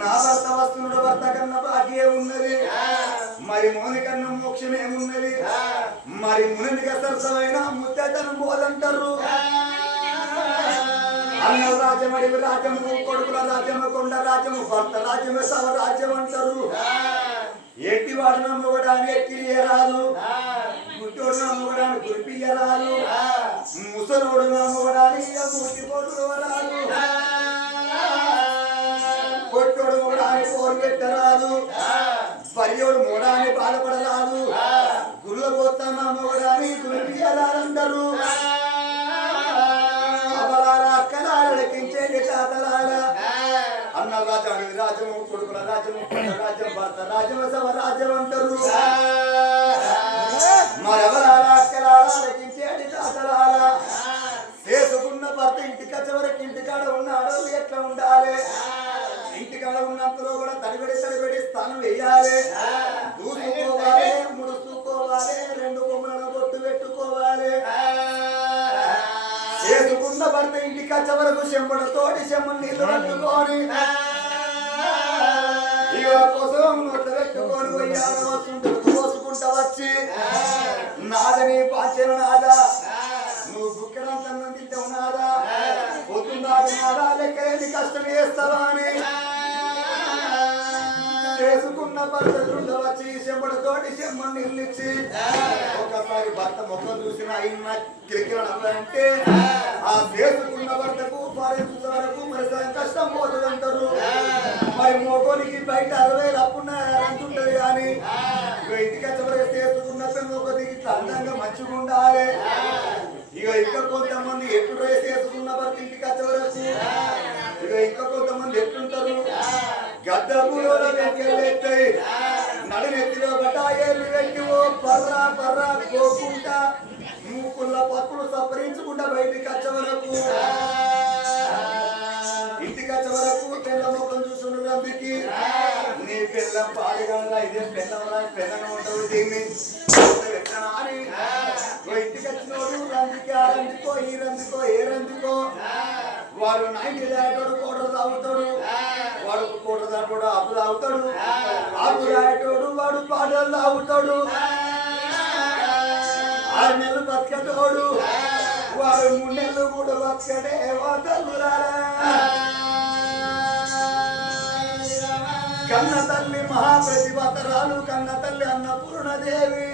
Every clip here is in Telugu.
నా భర్త వస్తున్న భర్త కన్నా భాగ్యే ఉన్నది మరి మోని కన్నా మోక్షమే ఉన్నది మరి మునిగా సరసమైన ముత్తేతను బోధంటారు అన్న రాజ్యం అడివి రాజ్యము కొడుకుల రాజ్యము కొండ రాజ్యము భర్త రాజ్యము సవ రాజ్యం అంటారు ఎట్టి వాడు నమ్మడానికి ఎక్కిరియ రాదు గుట్టోడు నమ్మడానికి గురిపియ్య రాదు ముసలోడు నమ్మడానికి మూర్తి పోటుడు రాదు కొట్టోడు మొగడానికి కోరు పెట్టరాదు పర్యోడు మొగడానికి బాధపడరాదు గుళ్ళ పోతాన్న మొగడానికి గురిపియ్యరాదంటారు అన్న రాజ్యం రాజ్యము కొడుకుల రాజ్యము రాజ్యం భర్త రాజ్యం సవ రాజ్యం అంటారు మరెవరాకించేది తాతలారా చేసుకున్న భర్త ఇంటికి వచ్చేవరకు ఇంటికాడ ఉన్న ఆడవాళ్ళు ఎట్లా ఉండాలి ఇంటికాడ ఉన్నంతలో కూడా తడిబడి స్థానం వేయాలి దూసుకోవాలి ముడుచుకోవాలి రెండు కొమ్మలను బొట్టు పెట్టుకోవాలి చేసుకున్న భర్త ఇంటికి వచ్చే వరకు చెంబులతోటి చెంబులు నీళ్లు పట్టుకొని కోసం నోట్లు పెట్టుకొని పోయాల వస్తుంటే కోసుకుంటా వచ్చి నాదని పాచెను నాదా నువ్వు బుక్కడంతన్నం తింటావు నాదా పొద్దున్నాడు నాదా లెక్కలేని కష్టం చేస్తావా అని చేసుకున్న భర్త వచ్చి చెంబులతోటి చెంబులు నీళ్ళు ఇచ్చి ఒకసారి భర్త మొక్క చూసిన అయిన కిరికిరంటే ఆ చేసుకున్న భర్తకు పారేంత వరకు మరి కష్టం పోతుంది అంటారు మరి మోకోనికి బయట 60,000 అప్పున్న అంటుంటది కానీ ఇంటికి వచ్చే చేసుకున్న పెన్ను ఒక దిగి అందంగా మంచిగా ఉండాలి ఇక ఇంకా కొంతమంది ఎప్పుడు చేసుకున్న భర్త ఇంటికి వచ్చే వరకు ఇక ఇంకా కొంతమంది ఎట్లుంటారు గద్ద పూలో ఎత్తాయి నడినెత్తిలో బటాయేళ్ళు వెంటివో పర్రా పర్రా పోకుండా మూకుళ్ళ పప్పులు సపరించుకుంటా బయటికి వచ్చే వరకు ఇంటికి వచ్చే వరకు పిల్ల ముఖం చూసుకున్న రందికి నీ పిల్లం పాలుగా ఇదే పిల్లం ఉంటావు దీన్ని అని ఇంటికి వచ్చినోడు రందికి ఆ రందుకో ఈ రందుకో ఏ రందుకో వాడు 90 దాటోడు కోటలు తాగుతాడు వాడు కోట దాటోడు ఆపు తాగుతాడు ఆపు దాటోడు వాడు పాటలు తాగుతాడు 6 నెలలు బతకటోడు వాడు 3 నెలలు కూడా బతకడే వాతలురా కన్న తల్లి మహాప్రతిభతరాలు కన్న తల్లి అన్నపూర్ణదేవి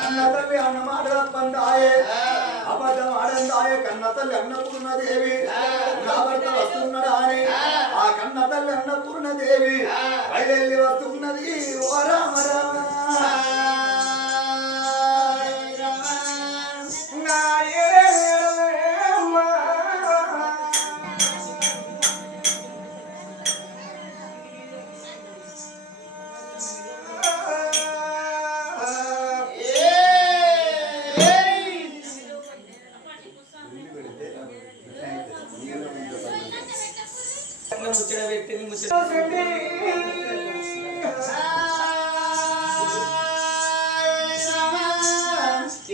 కన్న తల్లి అన్న మాటల పండాయే అబద్ధం ఆడందాయ కన్న తల్లి అన్నపూర్ణదేవి నా భర్త వస్తున్నాడా అని ఆ కన్న తల్లి అన్నపూర్ణదేవి బయలుదేరి వస్తున్నది ఓ రామ రామ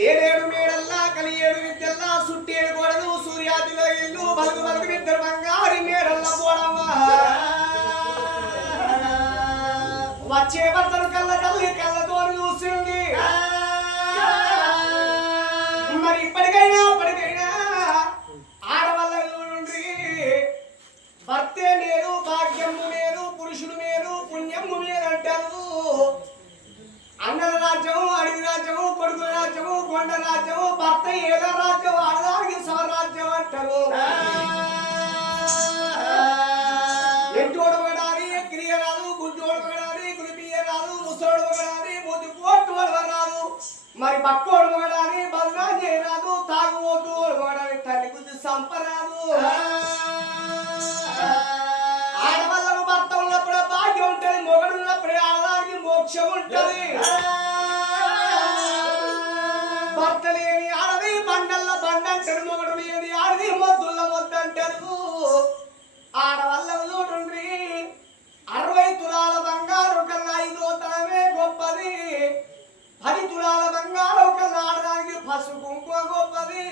ఏడేడు మేడల్లా కలియేడు విద్యల్లా సుట్టేడు గోడలు సూర్యాదిలో ఇల్లు బలుగు బలుగు ఇద్దరు బంగారు మేడల్లా పోడమ్మా వచ్చే భర్తలు కళ్ళ తల్లి కళ్ళతో చూసింది మరి ఇప్పటికైనా ఆడవాళ్ళ నుండి భర్తే మేలు భాగ్యము మేలు పురుషుడు మేలు పుణ్యము మేలు అంటారు అన్నల రాజ్యము అడవి రాజ్యము కొడుకుల రాజ్యము కొండ రాజ్యము భర్త ఏదో రాజ్యం ఆడదానికి స్వరాజ్యం అంటారు ఎంటోడు పడాలి క్రియ రాదు గుడ్డోడు పడాలి గుడిపియ రాదు ముసోడు పడాలి మూతి పోటు రాదు మరి బక్కోడు పడాలి బలనా చేయరాదు తాగుబోతు పడాలి తల్లి గుద్ది సంపరాదు ఆడవాళ్ళకు భర్త ఉన్నప్పుడే భాగ్యం ఉంటుంది మొగడు ఉన్నప్పుడే ఆడదానికి మోక్షం ఉంటుంది భర్త లేని ఆడది బండల్ల బండ అంటారు మొగడు లేని ఆడది మొద్దుల్ల మొద్దు అంటారు ఆడవాళ్ళకు చూడండి 60 తులాల బంగారు కన్నా 5వ తనమే గొప్పది 10 తులాల బంగారు కన్నా ఆడదానికి పసుపు కుంకుమ గొప్పది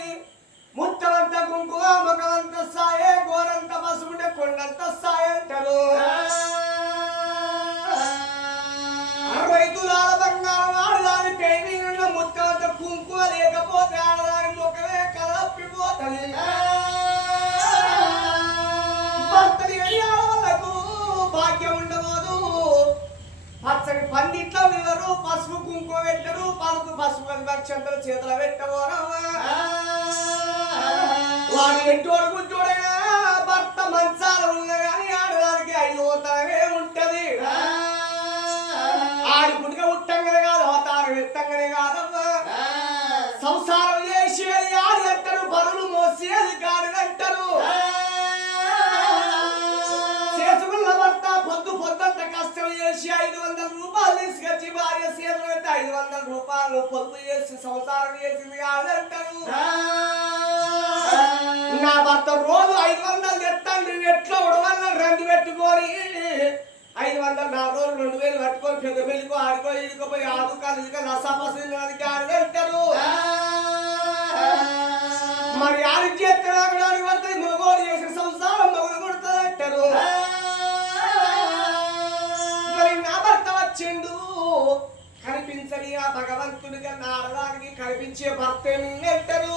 ముత్తమంత కుంకుమ ముఖమంత సాయే గోరంత పసుపుంటే కొండంత సాయ అంటారు 60 తులాల బంగారం ఆడదాని పేరు ఉన్న ముత్తమంత కుంకుమ లేకపోతే ఆడదాని ముఖమే కలప్పిపోతుంది భర్తని ఆడవాళ్ళకు భాగ్యం ఉండబోదు పచ్చని పందిట్లో వివరు పసుపు కుంకుమ పెట్టరు పసుపు నక్షత్రం చేతుల పెట్టబోరా వాడు ఎంటోడు గుంటోడైనా భర్త మంచాల ఉంది కానీ ఆడదానికి 5వ తనమే ఉంటది ఆడి పుట్టుక ఉట్టంగానే కాదు అవతారం ఎత్తంగానే కాదమ్మా సంసారం చేసేది ఆడి అంటారు బరువులు మోసేది గాడి అంటారు చేసుకున్న భర్త పొద్దంత కష్టం చేసి 500 రూపాయలు తీసుకొచ్చి భార్య చేతులు పెట్టి 500 రూపాయలు పొదుపు చేసి సంసారం చేసింది కాదంటారు నా భర్త రోజు 500 తెస్తాను నువ్వు ఎట్లా ఉడవల్ల 2 పెట్టుకొని 500 4 రోజులు 2000 పట్టుకొని పెద్ద పెళ్లికో ఆడుకో ఇడుకోపోయి ఆదుకాలు ఇక నసాపసి అంటారు మరి ఆడి చేస్తున్నాడు పడుతుంది మగోడు చేసిన సంసారం మగడు కొడుతుంది అంటారు మరి నా భర్త వచ్చిండు కనిపించని ఆ భగవంతుడిగా నాడడానికి కనిపించే భర్త అంటారు